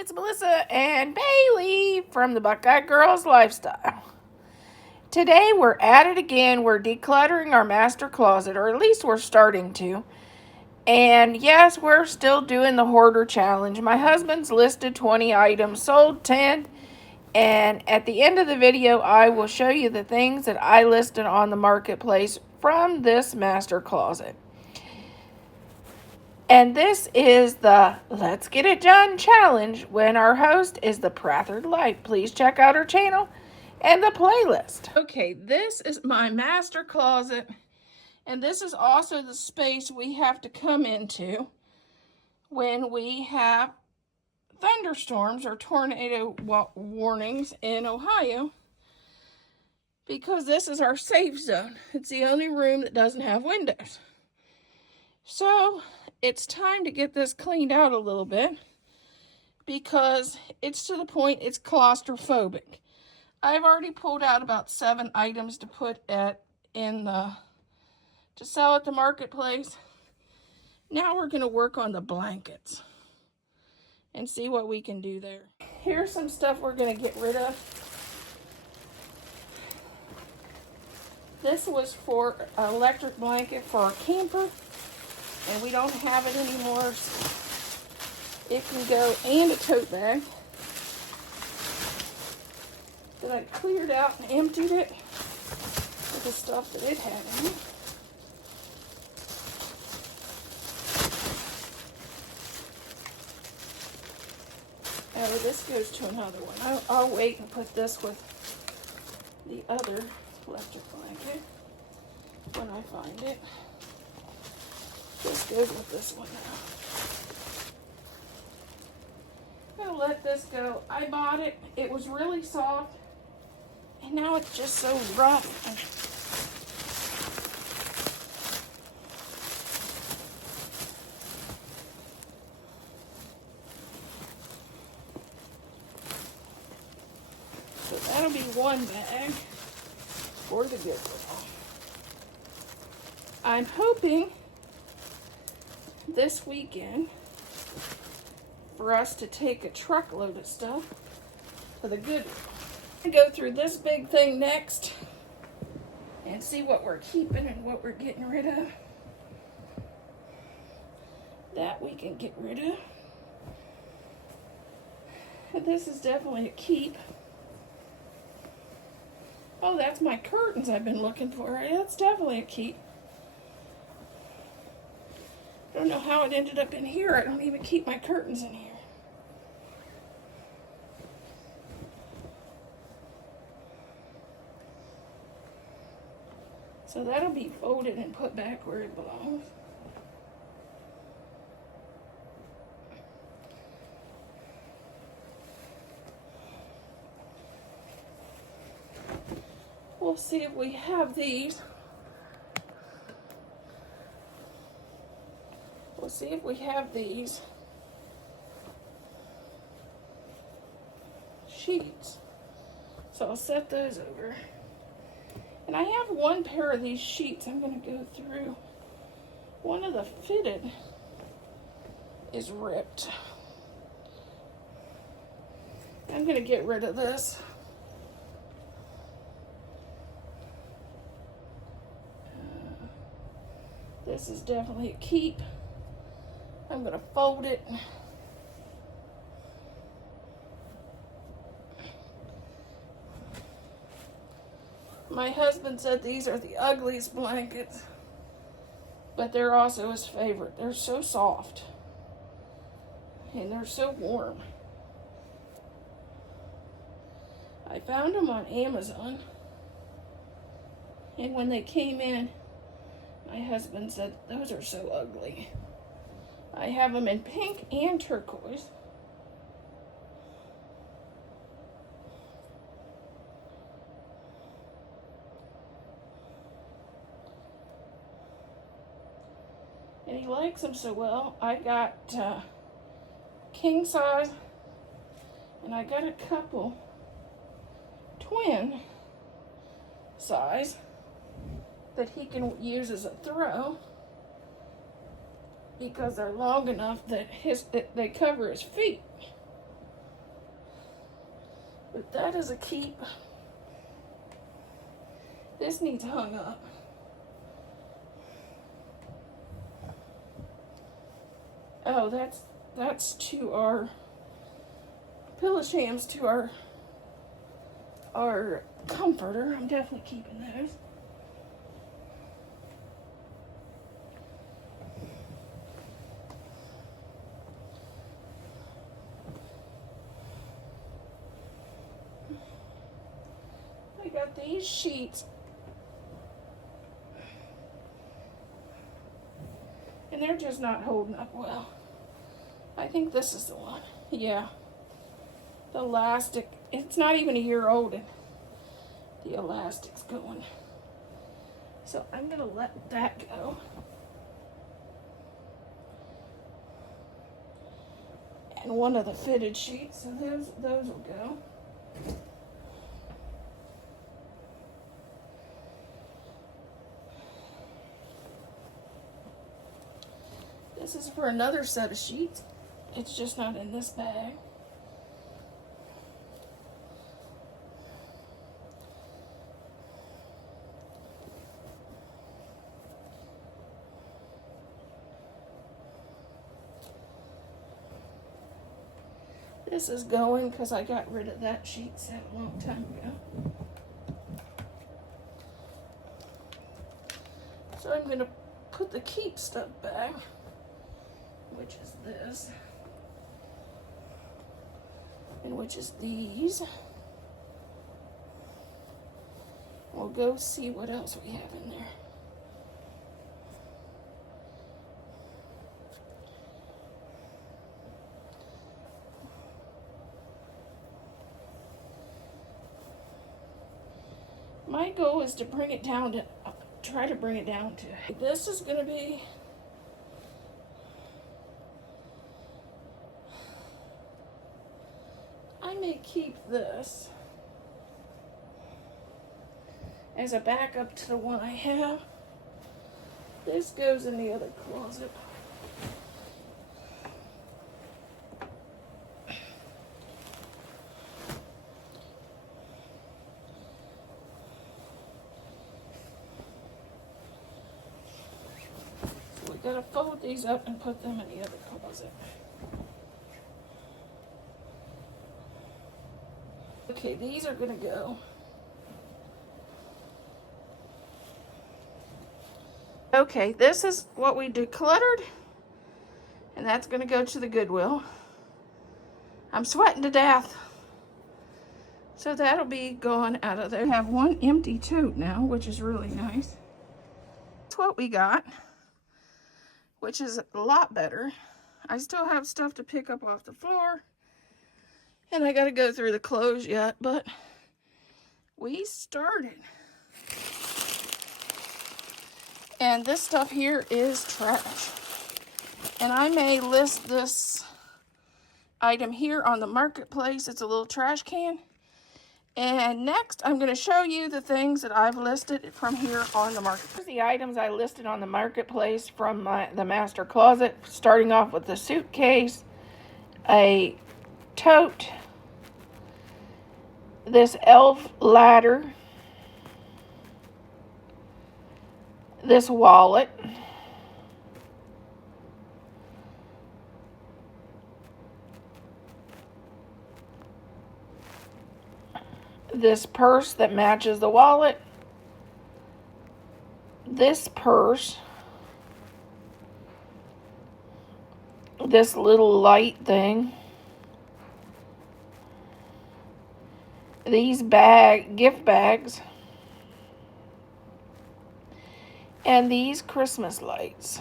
it's Melissa and Bailey from the Buckeye Girls Lifestyle. Today we're at it again. We're decluttering our master closet, or at least we're starting to. And yes, we're still doing the hoarder challenge. My husband's listed 20 items, sold 10. And at the end of the video, I will show you the things that I listed on the marketplace from this master closet. And this is the Let's Get It Done challenge when our host is the Prathered Light. Please check out her channel and the playlist. Okay, this is my master closet, and this is also the space we have to come into when we have thunderstorms or tornado warnings in Ohio, because this is our safe zone. It's the only room that doesn't have windows. So it's time to get this cleaned out a little bit because it's to the point it's claustrophobic. I've already pulled out about 7 items to put to sell at the marketplace. Now we're going to work on the blankets and see what we can do there. Here's some stuff we're going to get rid of. This was for an electric blanket for our camper, and we don't have it anymore. So it can go, and a tote bag that I cleared out and emptied it with the stuff that it had in it. Oh, this goes to another one. I'll wait and put this with the other electric blanket when I find it. This goes with this one now. I'm gonna let this go. I bought it. It was really soft, and now it's just so rough. So that'll be one bag for the Goodwill. I'm hoping this weekend for us to take a truckload of stuff for the Goodwill. I'm going to go through this big thing next and see what we're keeping and what we're getting rid of. That we can get rid of. But this is definitely a keep. Oh, that's my curtains I've been looking for. That's definitely a keep. I don't know how it ended up in here. I don't even keep my curtains in here. So that'll be folded and put back where it belongs. We'll see if we have these. We'll see if we have these sheets. So I'll set those over. And I have one pair of these sheets I'm going to go through. One of the fitted is ripped. I'm going to get rid of this. This is definitely a keep. I'm going to fold it. My husband said these are the ugliest blankets, but they're also his favorite. They're so soft, and they're so warm. I found them on Amazon, and when they came in, my husband said, those are so ugly. I have them in pink and turquoise. And he likes them so well. I got king size, and I got a couple twin size that he can use as a throw because they're long enough that they cover his feet. But that is a keep. This needs hung up. Oh, that's to our pillow shams, to our comforter. I'm definitely keeping those. I got these sheets. And they're just not holding up well. I think this is the one. Yeah. The elastic, it's not even a year old and the elastic's going. So I'm gonna let that go. And one of the fitted sheets, so those will go. This is for another set of sheets. It's just not in this bag. This is going because I got rid of that sheet set a long time ago. So I'm going to put the keep stuff back, which is this, and which is these. We'll go see what else we have in there. My goal is to bring it down to, try to bring it down to, this is going to be, I may keep this as a backup to the one I have. This goes in the other closet. So we gotta fold these up and put them in the other closet. Okay, these are gonna go. Okay, this is what we decluttered, and that's gonna go to the Goodwill. I'm sweating to death. So that'll be going out of there. We have one empty tote now, which is really nice. That's what we got, which is a lot better. I still have stuff to pick up off the floor, and I gotta go through the clothes yet, but we started. And this stuff here is trash. And I may list this item here on the marketplace. It's a little trash can. And next, I'm going to show you the things that I've listed from here on the marketplace. Here's the items I listed on the marketplace from the master closet, starting off with the suitcase, a tote, this elf ladder, this wallet, this purse that matches the wallet, this purse, this little light thing, these gift bags, and these Christmas lights.